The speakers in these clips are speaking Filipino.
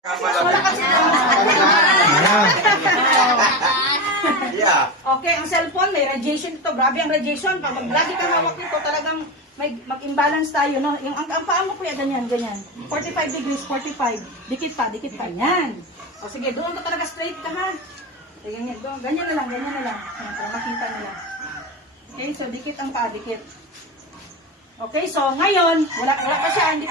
Yeah. Okay, ang cellphone may radiation ito. Grabe ang radiation. Pag lagi kang hawak nito, talagang may mag-imbalance tayo, no? Yung ang paa mo kuya, ganyan. 45 degrees, 45. Dikit pa. Yan. O sige, doon ka talaga straight ka, ha? Ganyan, ganyan na lang. Yan, para makita nila. Okay, so dikit ang paa, dikit. Okay, so ngayon, wala pa siya, hindi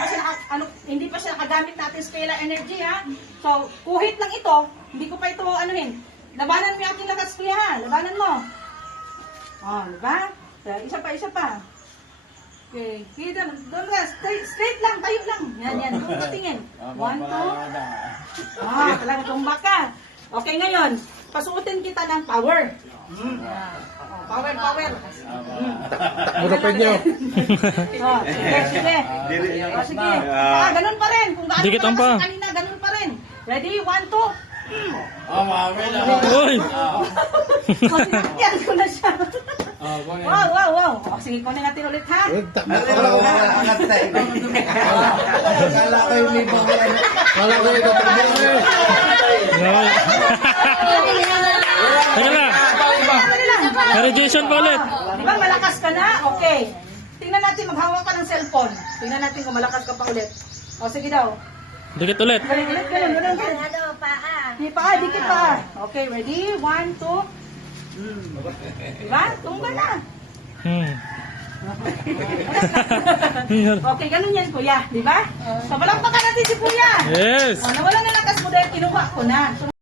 pa siya nakagamit natin scalar energy, ha? So, kuhit lang ito, hindi ko pa ito anuhin. Labanan mo yung ating lakas, kuya, ha? Labanan mo. Oh, diba? So, isa pa. Okay, kita, doon ka, straight lang, tayo lang. Yan, doon ka tingin. 1, 2. Talaga tumbak ka. Okay, ngayon, pasuotin kita ng power. Power. Murapad nyo. Sige. Sige. Ganun pa rin. Kung gaano Dikit ang pa. kanina, ganun pa rin. Ready? 1, 2. Uy! Yan ko na siya. Wow. Sige, kunin natin ulit, ha? Kala ko yung libo ko yan. Kala ko ikaw pagbuhay. Teka lang. Radiation pa ulit. Di ba malakas ka na? Okay. Tingnan natin, maghawak ka ng cellphone. Tingnan natin kung malakas ka pa ulit. O, sige daw. Dikit ulit. Ganun. Di pa, dikit pa. Okay, ready? 1, 2. Diba? Tumba na. Okay, ganun yan, kuya. Diba? So, palakpakan natin si kuya. Yes. O, nawala na lakas mo dahil kinuha ko na. So,